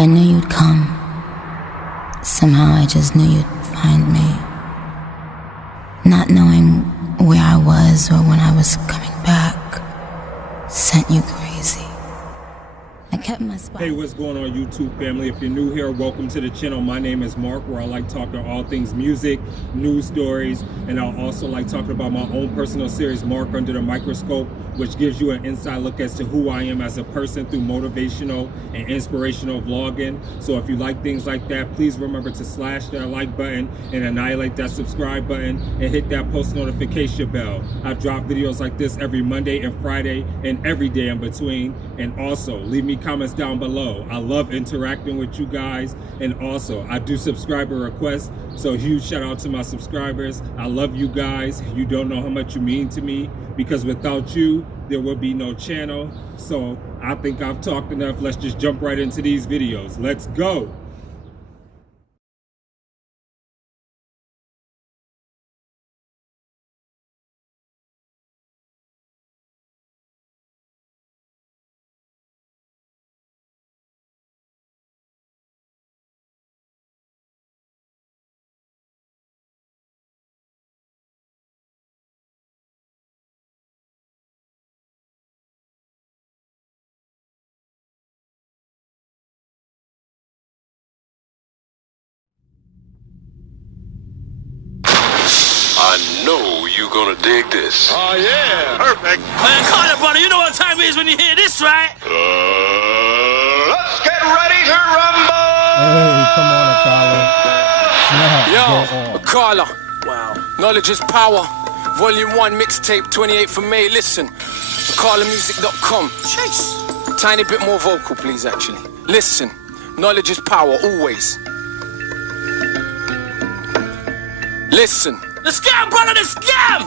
I knew you'd come. Somehow I just knew you'd find me. Not knowing where I was or when I was coming back sent you crazy. I kept my spot. Hey, what's going on, YouTube family? If you're new here, welcome to the channel. My name is Mark, where I like talking all things music, news stories, and I also like talking about my own personal series, Mark Under the Microscope, which gives you an inside look as to who I am as a person through motivational and inspirational vlogging. So if you like things like that, please remember to slash that like button and annihilate that subscribe button and hit that post notification bell. I drop videos like this every Monday and Friday and every day in between. And also leave me comments down below. I love interacting with you guys, and also I do subscriber requests, so huge shout out to my subscribers. I love you guys. You don't know how much you mean to me, because without you there would be no channel. So I think I've talked enough. Let's just jump right into these videos. Let's go. I know you gonna dig this. Oh, yeah. Perfect. Man, Akala, brother, you know what time it is when you hear this, right? Let's get ready to rumble. Hey, come on, Akala. Yo, Akala. Wow. Knowledge is power. Volume 1, mixtape, 28th of May. Listen, AkalaMusic.com. Chase. Tiny bit more vocal, please, actually. Listen, knowledge is power, always. Listen. The scam, brother, the scam!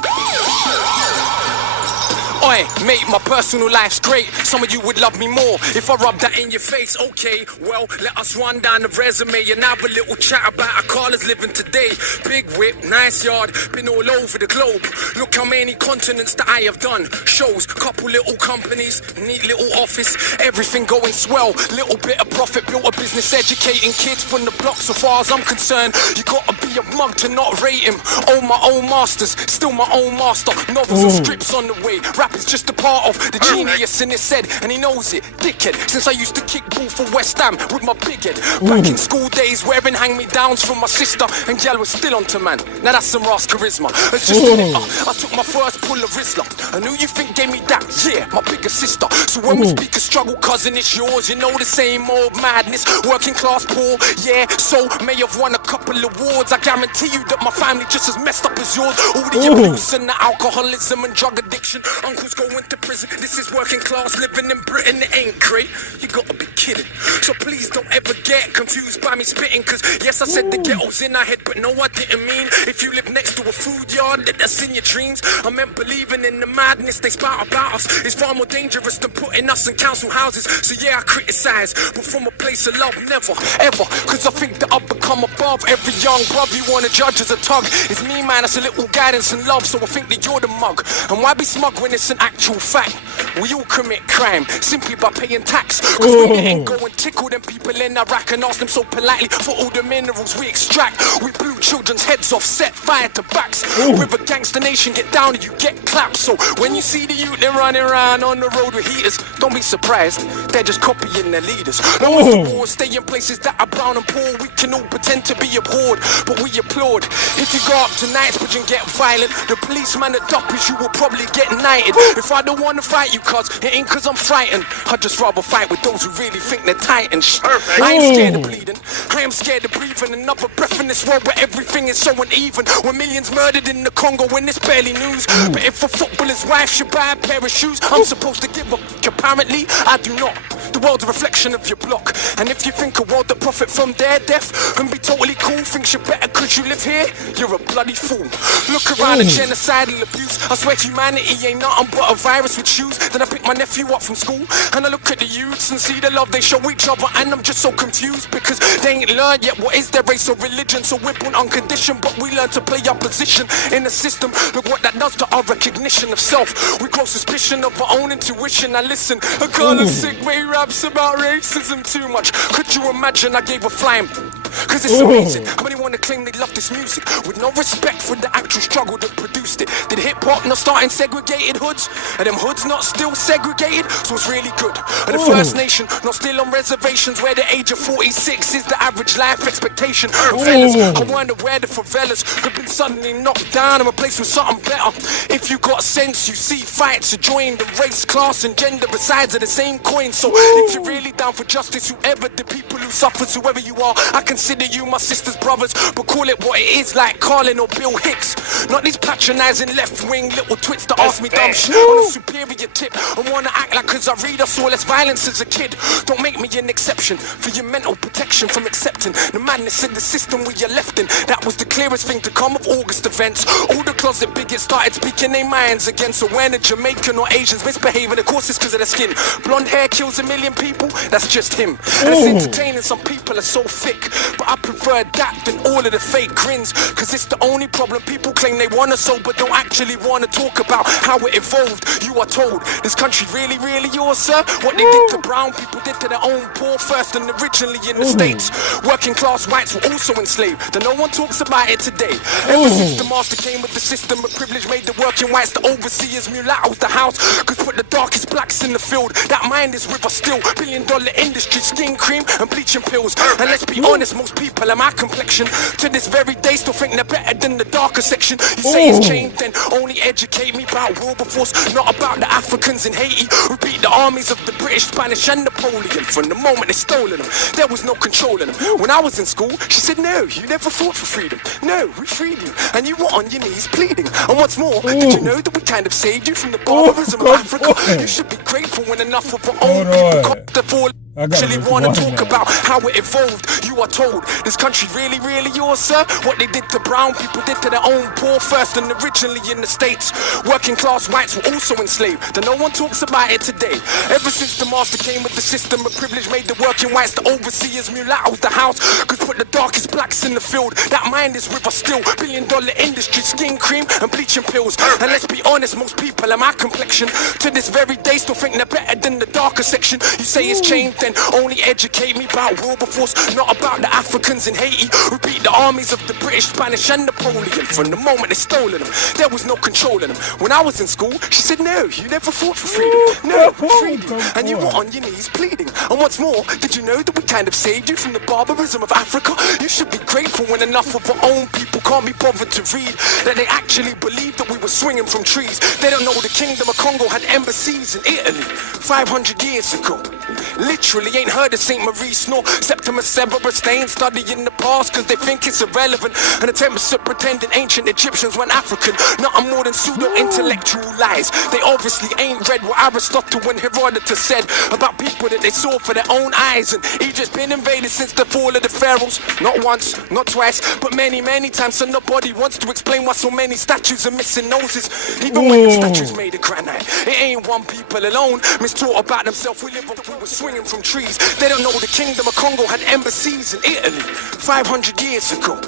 Oi, mate, my personal life's great. Some of you would love me more if I rub that in your face. Okay, well, let us run down the resume and have a little chat about Akala's living today. Big whip, nice yard, been all over the globe. Look how many continents that I have done. Shows, couple little companies, neat little office, everything going swell. Little bit of profit, built a business educating kids from the block. So far as I'm concerned, you gotta be a mug to not rate him. Own my own masters, still my own master. Novels and scripts on the way. It's just a part of the genius in his head, and he knows it, dickhead. Since I used to kick ball for West Ham with my big head. Back in school days, wearing hand-me-downs from my sister, and gal was still onto man. Now that's some Ross charisma. It's just a bit, I took my first pull of Rizla, and who you think gave me that? Yeah, my bigger sister. So when we speak of struggle, cousin, it's yours. You know the same old madness, working class poor. Yeah, so may have won a couple awards. I guarantee you that my family just as messed up as yours. All the abuse and the alcoholism and drug addiction. Uncles going to prison. This is working class living in Britain. It ain't great. You gotta be kidding. So please don't ever get confused by me spitting, cause yes, I said the ghetto's in our head, but no, I didn't mean if you live next to a food yard that's in your dreams. I meant believing in the madness they spout about us is far more dangerous than putting us in council houses. So yeah, I criticize, but from a place of love, never, ever. Cause I think that I've become above every young brother you wanna judge as a tug. It's me, man, it's a little guidance and love. So I think that you're the mug. And why be smug when it's an actual fact? We all commit crime simply by paying tax. Cause we didn't go and tickle them people in Iraq and ask them so politely for all the minerals we extract. We blew children's heads off, set fire to backs. With a gangster nation, get down and you get clapped. So when you see the youth, they're running around on the road with heaters, don't be surprised, they're just copying their leaders. No one's for war, stay in places that are brown and poor. We can all pretend to be abhorred, but we applaud. If you go up to Knightsbridge and get violent, the policeman that duckers you will probably get knighted. If I don't wanna fight you, cuz it ain't cause I'm frightened. I'd just rather fight with those who really think they're titans. I ain't scared of bleeding, I am scared of breathing another breath in this world where everything is so uneven. When millions murdered in the Congo when it's barely news. But if a footballer's wife should buy a pair of shoes, I'm supposed to give a f***. Apparently, I do not. The world's a reflection of your block. And if you think a world that profit from their death and be totally cool, thinks you're better cause you live here, you're a bloody fool. Look around at genocidal abuse. I swear humanity ain't nothing nothing but a virus with shoes. Then I pick my nephew up from school, and I look at the youths and see the love they show each other, and I'm just so confused because they ain't learned yet what is their race or religion. So we're born unconditioned, but we learn to play our position in the system. Look what that does to our recognition of self. We grow suspicion of our own intuition. Now listen, Akala sick way raps about racism too much. Could you imagine I gave a flying? Cause it's amazing how many wanna claim they love this music with no respect for the actual struggle that produced it. Did hip-hop not start in segregated hoods? Are them hoods not still segregated? So it's really good. Are the First Nation not still on reservations where the age of 46 is the average life expectation? Fellas, I wonder where the favelas have been suddenly knocked down and replaced with something better. If you got sense, you see fights to join the race, class and gender besides are the same coin. So if you're really down for justice, whoever the people who suffers, whoever you are, I consider you my sisters, brothers, but call it what it is, like Carlin or Bill Hicks. Not these patronizing left-wing little twits that ask me dumb shit on a superior tip and wanna act like cause I read I saw less violence as a kid. Don't make me an exception for your mental protection from accepting the madness in the system we are left in. That was the clearest thing to come of August events. All the closet bigots started speaking their minds again. So when a Jamaican or Asians misbehaving, of course it's cause of their skin. Blonde hair kills a million people, that's just him. And it's entertaining, some people are so thick, but I prefer that than all of the fake grins. Cause it's the only problem, people claim they wanna solve but don't actually wanna talk about how it evolved. You are told, this country really, really yours, sir? What they did to brown people did to their own poor first and originally in the States. Working class whites were also enslaved, though no one talks about it today. Ever since the master came with the system of privilege, made the working whites the overseers, mulattoes the house, cause put the darkest blacks in the field. That mind is with us still, billion-dollar industry, skin cream and bleaching pills. And let's be honest, most people are my complexion to this very day still think they're better than the darker section. You say it's changed, then only educate me about Wilberforce, not about the Africans in Haiti. Repeat the armies of the British, Spanish and Napoleon. From the moment they stolen them, there was no controlling them. When I was in school, she said, no, you never fought for freedom. No, we freed you, and you were on your knees pleading. And what's more, did you know that we kind of saved you from the barbarism of Africa? You should be grateful when enough of our own people copped the fall. Actually wanna talk about how it evolved. You are told, this country really, really yours, sir? What they did to brown people did to their own poor first and originally in the States. Working class whites were also enslaved, though no one talks about it today. Ever since the master came with the system of privilege, made the working whites the overseers, mulattoes the house, cause put the darkest blacks in the field. That mind is with us still, billion-dollar industry, skin cream and bleaching pills. And let's be honest, most people are my complexion to this very day still think they're better than the darker section. You say it's changed, then only educate me about Wilberforce, not about the Africans in Haiti. Repeat the armies of the British, Spanish and Napoleon. From the moment they stolen them, there was no controlling them. When I was in school, she said, no, you never fought for freedom. No, we freed you, and you were on your knees pleading. And what's more, did you know that we kind of saved you from the barbarism of Africa? You should be grateful when enough of our own people can't be bothered to read that they actually believed that we were swinging from trees. They don't know the kingdom of Congo had embassies in Italy 500 years ago. Literally ain't heard of St. Maurice nor Septimus Severus. They ain't studying the past cause they think it's irrelevant, and attempts to pretending ancient Egyptians weren't African. Nothing more than pseudo-intellectual lies. They obviously ain't read what Aristotle and Herodotus said about people that they saw for their own eyes. And Egypt's been invaded since the fall of the pharaohs. Not once, not twice, but many, many times. So nobody wants to explain why so many statues are missing noses. Even when the statues made of granite, it ain't one people alone mistaught about themselves. We live on, we were swinging from trees. They don't know the kingdom of Congo had embassies in Italy 500 years ago.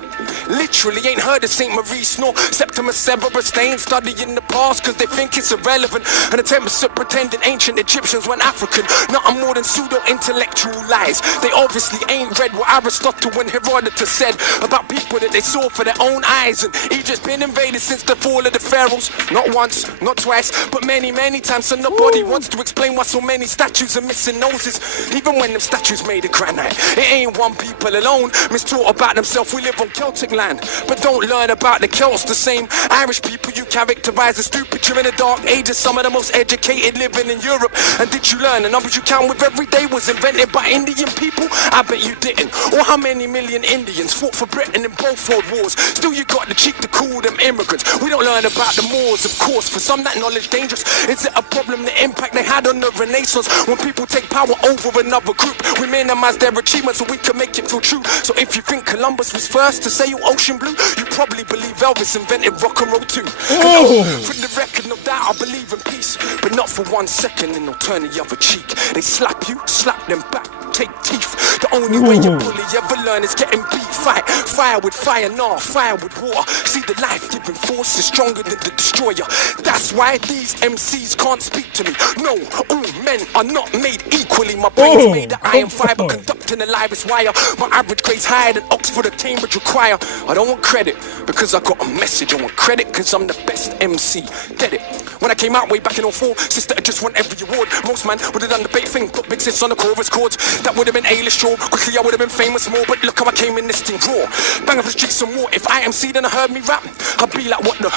Literally ain't heard of St. Maurice nor Septimus Severus. They ain't studying the past cause they think it's irrelevant, and attempts to pretending ancient Egyptians weren't African. Nothing more than pseudo-intellectual lies. They obviously ain't read what Aristotle and Herodotus said about people that they saw for their own eyes. And Egypt's been invaded since the fall of the pharaohs. Not once, not twice, but many, many times. So nobody wants to explain why so many statues are missing noses. Even when them statues made of granite, it ain't one people alone mistaught about themselves. We live on Celtic land, but don't learn about the Celts. The same Irish people you characterize as stupid during the dark ages, some of the most educated living in Europe. And did you learn the numbers you count with every day was invented by Indian people? I bet you didn't. Or how many million Indians fought for Britain in both world wars? Still you got the cheek to call them immigrants. We don't learn about the Moors, of course. For some that knowledge dangerous. Is it a problem the impact they had on the Renaissance? When people take power over another group, we minimize their achievements so we can make it feel true. So if you think Columbus was first to say you ocean blue, you probably believe Elvis invented rock and roll too. For the record, no doubt I believe in peace, but not for 1 second and they'll turn the other cheek. They slap you, slap them back, take teeth. The only way you bully ever learn is getting beat. Fight, fire with fire, nah, fire with water. See, the life-giving force is stronger than the destroyer. That's why these MCs can't speak to me. No, all men are not made equally. My brain's made of iron fiber, conducting the livest wire. My average grade's higher than Oxford or Cambridge require. I don't want credit because I got a message. I want credit because I'm the best MC. Get it? When I came out way back in 04, sister, I just won every award. Most man would have done the bait thing, put big sis on the chorus chords. That would have been A-list draw. Quickly I would have been famous more, but look how I came in this thing raw. Bang up the streets some more. If I MC then I heard me rap, I'd be like, what the?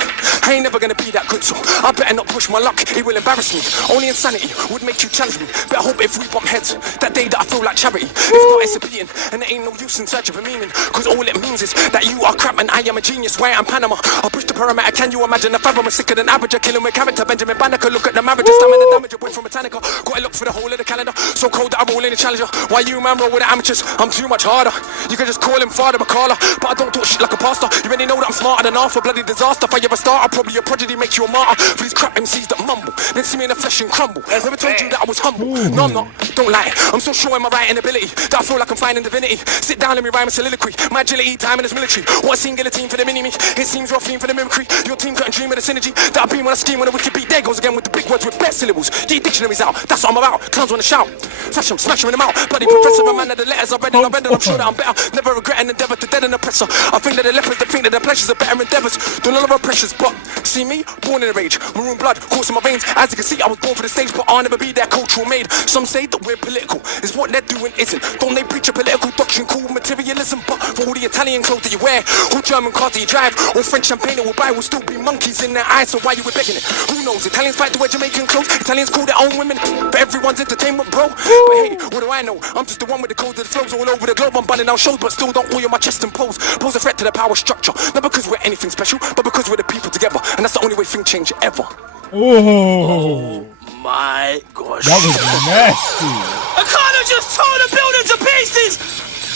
I ain't never gonna be that good, so I better not push my luck. It will embarrass me. Only insanity would make you challenge me. But I hope if we bump heads, that day that I feel like charity. If not, it's a beating, and there ain't no use in search of a meaning. Cause all it means is that you are crap and I am a genius. Why I'm Panama, I push the parameter. Can you imagine if I'm sicker than average? I killing with character. Benjamin Banneker, look at the marriage. Stamina damage, a boy from Botanica. Gotta look for the whole of the calendar. So cold that I roll in the challenger. Why you man roll with the amateurs? I'm too much harder. You can just call him Father Akala, but I don't talk shit like a pastor. You already know that I'm smarter than half a bloody disaster. If I ever start, I'll probably a prodigy, make you a martyr for these crap MCs that mumble, then see me in the flesh and crumble. Never told you that I was humble. No, I'm not. Don't lie. I'm so sure in my writing ability that I feel like I'm finding divinity. Sit down, let me rhyme a soliloquy. My agility, time in this military. What a singular team for the mini-me. It seems you're a fiend for the mimicry. Your team couldn't dream of the synergy that I bring when I scheme when the wicked beat. There goes again with the big words with best syllables. Get your dictionaries out. That's what I'm about. Clowns wanna shout. Flash them, smash them in the mouth. Bloody professor, a man of the letters. I read and I read and I'm sure that I'm better. Never regret an endeavor to dead an oppressor. I think that the lepers that think that their pleasures are better endeavors than all of our pressures. But see me, born in a rage, maroon blood coursing my veins. As you can see, I was born for the stage, but I'll never be their cultural maid. Some say that we're political, is what they're doing isn't. Don't they preach a political doctrine called materialism? But for all the Italian clothes that you wear, all German cars that you drive, all French champagne that we buy will still be monkeys in their eyes. So why you were begging it? Who knows? Italians fight to wear Jamaican clothes. Italians call their own women for everyone's entertainment, bro. But hey, what do I know? I'm just the one with the codes that flows all over the globe. I'm bunning out shows, but still don't oil my chest and pose. Pose a threat to the power structure. Not because we're anything special, but because we're the people together. And that's the only way things change ever. Oh my gosh. That was nasty. Akala just tore the building to pieces.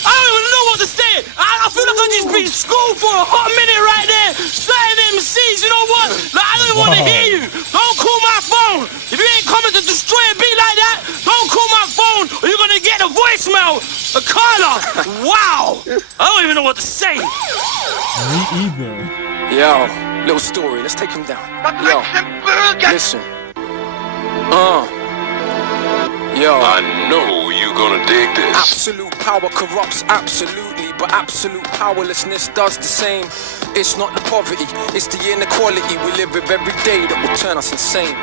I don't even know what to say. I feel like I just been schooled for a hot minute right there. Saying MCs, you know what? Like, I don't want to hear you. Don't call my phone. If you ain't coming to destroy a beat like that, don't call my phone or you're going to get a voicemail. Akala, wow. I don't even know what to say. Me either. Yo, little story, let's take him down. Yo, listen. Yo, I know you gonna dig this. absolute power corrupts absolutely, but absolute powerlessness does the same. It's not the poverty, it's the inequality we live with every day that will turn us insane.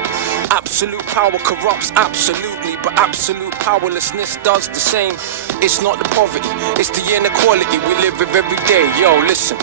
Absolute power corrupts absolutely, but absolute powerlessness does the same. It's not the poverty, it's the inequality we live with every day. Yo, listen.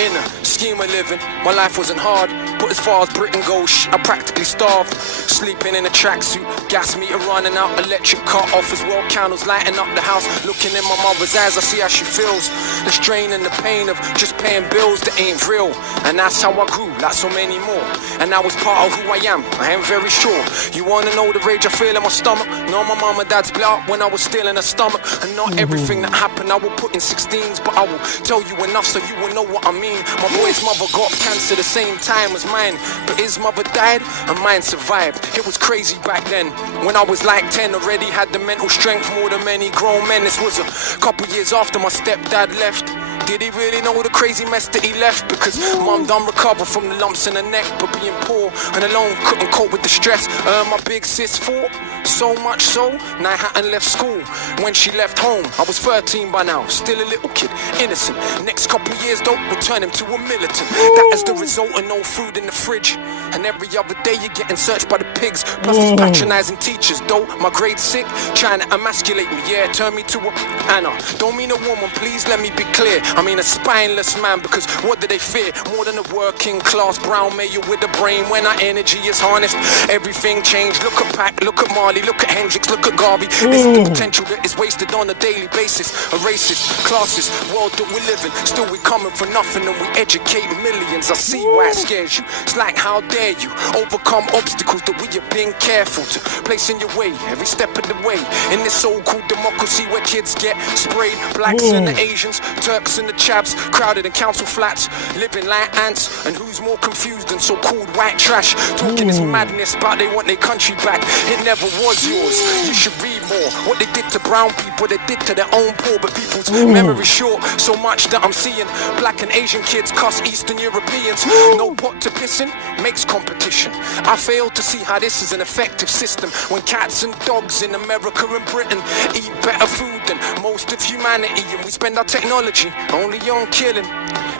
In a scheme of living, my life wasn't hard, but as far as Britain goes, I practically starved. Sleeping in a tracksuit, gas meter running out, electric cut off as well, candles lighting up the house. Looking in my mother's eyes, I see how she feels. The strain and the pain of just paying bills that ain't real. And that's how I grew, like so many more. And that was part of who I am, I am very sure. You wanna know the rage I feel in my stomach? No, my mom and dad split up when I was still in her stomach. And not everything that happened I will put in 16s, but I will tell you enough so you will know what I mean. My boy's mother got cancer the same time as mine, but his mother died and mine survived. It was crazy back then. When I was like 10, already had the mental strength more than many grown men. This was a couple years after my stepdad left. Did he really know the crazy mess that he left? Because mum done recover from the lumps in her neck, but being poor and alone couldn't cope with the stress. My big sis fought, so much so, now I hadn't left school. When she left home, I was 13 by now, still a little kid, innocent. Next couple years though, we'll turn him to a militant. That is the result of no food in the fridge. And every other day you're getting searched by the pigs. Plus these patronizing teachers though, my grade 6, trying to emasculate me, yeah, turn me to a Anna. Don't mean a woman, please let me be clear. I mean a spineless man, because what do they fear? More than a working class brown male with a brain. When our energy is harnessed, everything changed. Look at Pac, look at Marley, look at Hendrix, look at Garvey. This is the potential that is wasted on a daily basis. A racist, classist world that we live in. Still we coming for nothing and we educate millions. I see why it scares you. It's like how dare you overcome obstacles that we have been careful to place in your way every step of the way. In this so-called democracy where kids get sprayed, blacks and the Asians, Turks and the chabs, crowded in council flats, living like ants. And who's more confused than so-called white trash? Talking is madness, but they want their country back. It never was yours. You should read more. What they did to brown people, they did to their own poor. But people's memory short. So much that I'm seeing black and Asian kids cuss Eastern Europeans. No pot to piss in makes competition. I fail to see how this is an effective system when cats and dogs in America and Britain eat better food than most of humanity, and we spend our technology only on killing.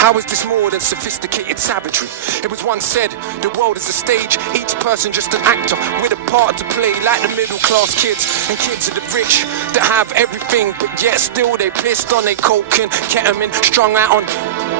How is this more than sophisticated savagery? It was once said, the world is a stage, each person just an actor with a part to play, like the middle class kids and kids of the rich that have everything, but yet still they pissed on their coke and ketamine, strung out on.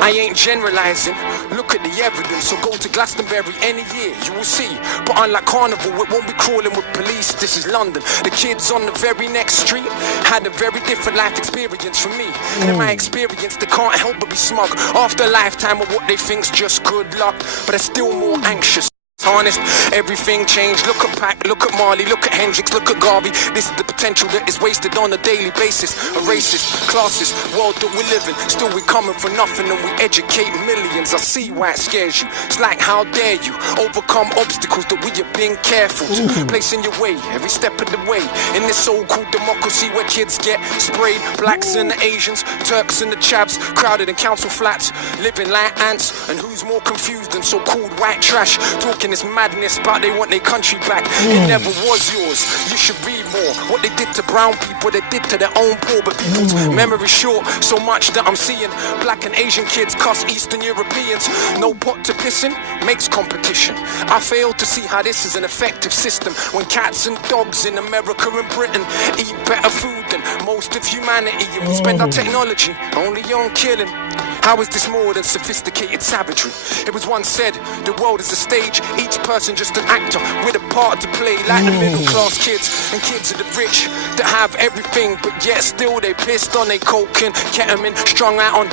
I ain't generalizing, look at the evidence, so go to Glastonbury any year, you will see. But unlike Carnival, it won't be crawling with police, this is London. The kids on the very next street had a very different life experience from me. And in my experience, they can't help but be smug after a lifetime of what they think's just good luck, but they're still more anxious. Honest, everything changed. Look at Pac, look at Marley, look at Hendrix, look at Garvey. This is the potential that is wasted on a daily basis. A racist, classist world that we live in. Still we coming for nothing and we educate millions. I see why it scares you. It's like, how dare you overcome obstacles that we have been careful to place in your way every step of the way. In this so-called democracy where kids get sprayed, blacks and the Asians, Turks and the chavs, crowded in council flats, living like ants. And who's more confused than so-called white trash? Talking is madness, but they want their country back. It never was yours. You should read more. What they did to brown people, they did to their own poor. But people's memory short. So much that I'm seeing black and Asian kids cuss Eastern Europeans. No pot to piss in makes competition. I fail to see how this is an effective system when cats and dogs in America and Britain eat better food than most of humanity, and we spend our technology only on killing. How is this more than sophisticated savagery? It was once said, the world is a stage, each person just an actor with a part to play, like the middle class kids and kids of the rich that have everything, but yet still they pissed on their coke and ketamine, strung out on.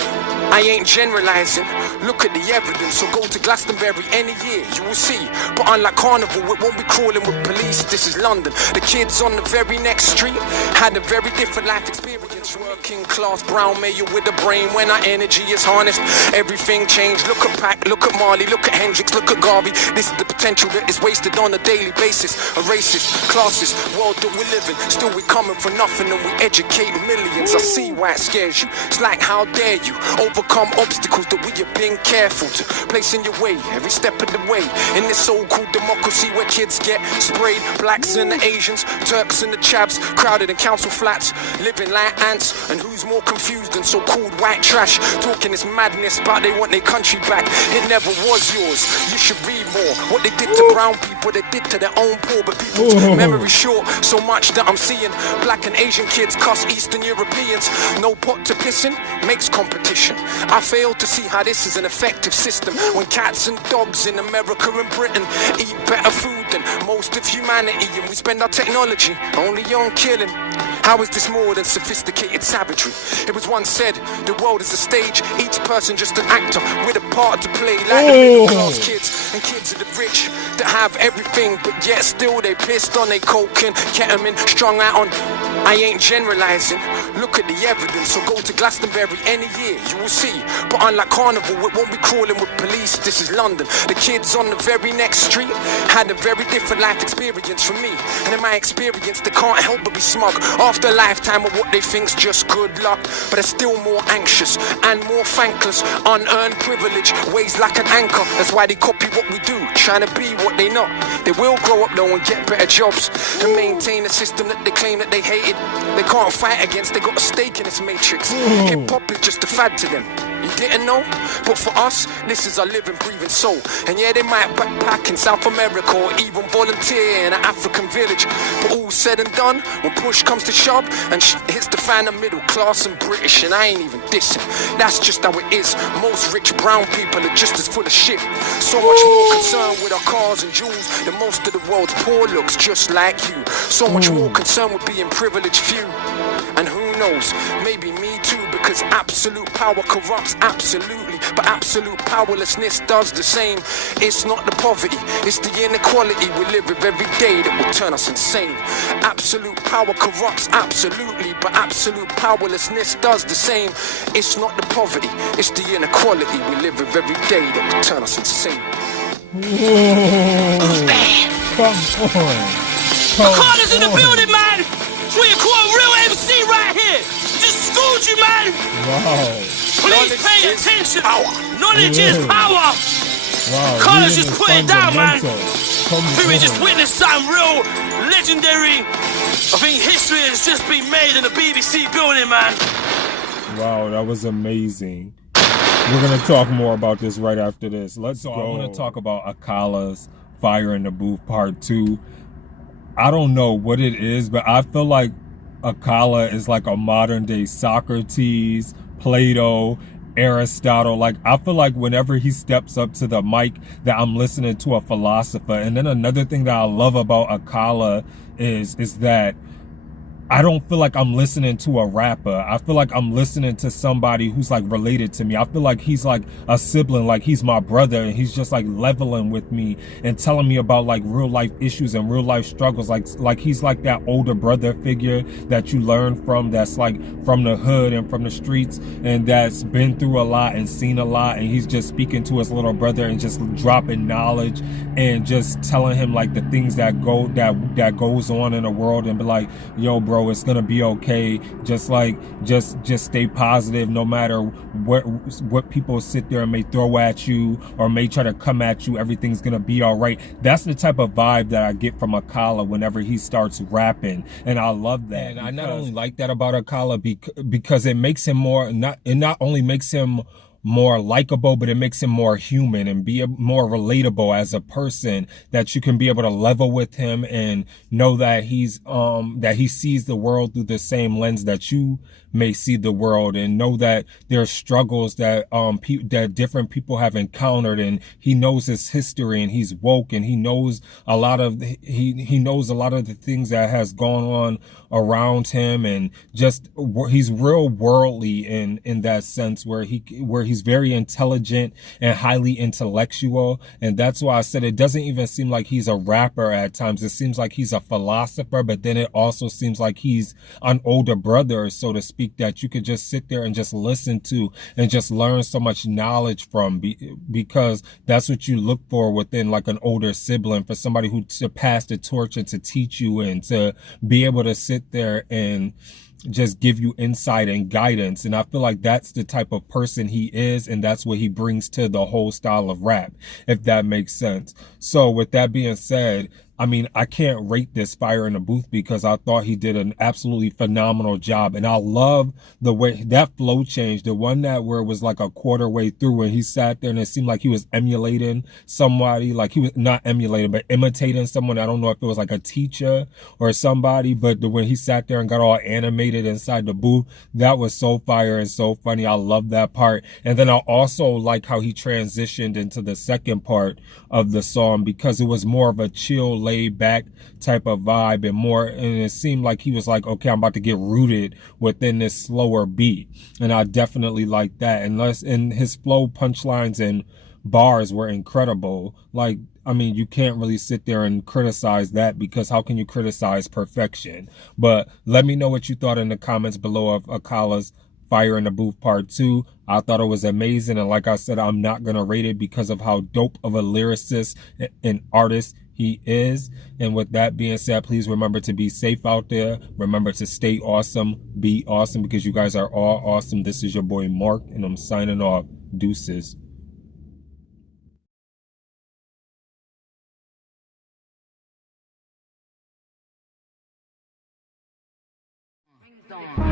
I ain't generalizing, look at the evidence, so go to Glastonbury any year, you will see. But unlike Carnival, it won't be crawling with police, this is London. The kids on the very next street had a very different life experience. Working class brown mayor with a brain when our energy is harnessed. Everything changed, look at Pac, look at Marley, look at Hendrix, look at Garvey. This is the potential that is wasted on a daily basis. A racist, classist world that we live in. Still we coming for nothing and we educate millions. I see why it scares you. It's like, how dare you overcome obstacles that we have been careful to place in your way every step of the way. In this so-called democracy where kids get sprayed, blacks and the Asians, Turks and the chavs, crowded in council flats, living like ants. And who's more confused than so-called white trash? Talking is madness, but they want their country back. It never was yours. You should read more. What they did to brown people, they did to their own poor. But people's memory short. So much that I'm seeing black and Asian kids cuss Eastern Europeans. No pot to piss in makes competition. I fail to see how this is an effective system when cats and dogs in America and Britain eat better food than most of humanity, and we spend our technology only on killing. How is this more than sophisticated savagery? It was once said, the world is a stage, each person just an actor with a part to play, like the middle class kids and kids of the rich that have everything, but yet still they pissed on their coke and ketamine, strung out on. I ain't generalizing, look at the evidence, so go to Glastonbury any year, you will see. But unlike Carnival, it won't be crawling with police, this is London. The kids on the very next street had a very different life experience from me. And in my experience, they can't help but be smug after a lifetime of what they think's just good luck, but they're still more anxious and more thankless. Unearned privilege weighs like an anchor. That's why they copy what we do, trying to be what they not. They will grow up though and get better jobs and maintain a system that they claim that they hated. They can't fight against, they got a stake in this matrix. Hip-hop is just a fad to them. You didn't know? But for us, this is our living, breathing soul. And yeah, they might backpack in South America or even volunteer in an African village. But all said and done, when push comes to shove and hits the fan of middle class and British, and I ain't even dissing. That's just how it is. Most rich brown people are just as full of shit. So much more concerned with our cars and jewels than most of the world's poor looks just like you. So much more concerned with being privileged few. And who knows, maybe me too, because Cause absolute power corrupts absolutely, but absolute powerlessness does the same. It's not the poverty, it's the inequality we live with every day that will turn us insane. Absolute power corrupts absolutely, but absolute powerlessness does the same. It's not the poverty, it's the inequality we live with every day that will turn us insane. Akala's in the building, man. So you call a real MC right here. Just schooled you, man. Wow. Please pay attention. Knowledge is power. Wow. Akala's just put it down, man. Come I think we on. just witnessed something real legendary. I think history has just been made in the BBC building, man. Wow, that was amazing. We're gonna talk more about this right after this. Let's go. I want to talk about Akala's Fire in the Booth Part 2. I don't know what it is, but I feel like Akala is like a modern day Socrates, Plato, Aristotle. Like, I feel like whenever he steps up to the mic that I'm listening to a philosopher. And then another thing that I love about Akala is that I don't feel like I'm listening to a rapper. I feel like I'm listening to somebody who's like related to me. I feel like he's like a sibling, like he's my brother, and he's just like leveling with me and telling me about like real life issues and real life struggles. Like he's like that older brother figure that you learn from, that's like from the hood and from the streets and that's been through a lot and seen a lot, and he's just speaking to his little brother and just dropping knowledge and just telling him like the things that goes on in the world, and be like, yo bro, it's gonna be okay. Just stay positive, no matter what people sit there and may throw at you or may try to come at you. Everything's gonna be all right. That's the type of vibe that I get from Akala whenever he starts rapping, and I love that. And I not only like that about Akala because it makes him not only makes him more likable, but it makes him more human and be more relatable as a person, that you can be able to level with him and know that that he sees the world through the same lens that you may see the world, and know that there are struggles that that different people have encountered, and he knows his history, and he's woke, and he knows a lot of the things that has gone on around him, and just he's real worldly in that sense, where he's very intelligent and highly intellectual. And that's why I said it doesn't even seem like he's a rapper at times. It seems like he's a philosopher, but then it also seems like he's an older brother, so to speak, that you could just sit there and just listen to and just learn so much knowledge from, because that's what you look for within like an older sibling, for somebody who to pass the torch and to teach you and to be able to sit there and just give you insight and guidance. And I feel like that's the type of person he is, and that's what he brings to the whole style of rap, if that makes sense. So with that being said, I mean, I can't rate this Fire in the Booth because I thought he did an absolutely phenomenal job. And I love the way that flow changed, the one that where it was like a quarter way through and he sat there and it seemed like he was emulating somebody, like he was not emulating, but imitating someone. I don't know if it was like a teacher or somebody, but when he sat there and got all animated inside the booth, that was so fire and so funny. I love that part. And then I also like how he transitioned into the second part of the song, because it was more of a chill, laid back type of vibe, and it seemed like he was like, okay, I'm about to get rooted within this slower beat. And I definitely like that. And his flow, punchlines, and bars were incredible. Like, I mean, you can't really sit there and criticize that, because how can you criticize perfection? But let me know what you thought in the comments below of Akala's Fire in the Booth Part 2. I thought it was amazing, and like I said, I'm not gonna rate it because of how dope of a lyricist and artist he is. And with that being said, please remember to be safe out there. Remember to stay awesome, be awesome, because you guys are all awesome. This is your boy Mark, and I'm signing off. Deuces.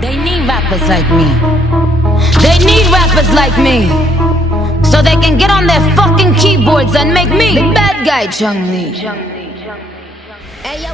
They need rappers like me. They need rappers like me, so they can get on their fucking keyboards and make me the bad guy, Chung Lee. Hey, yo,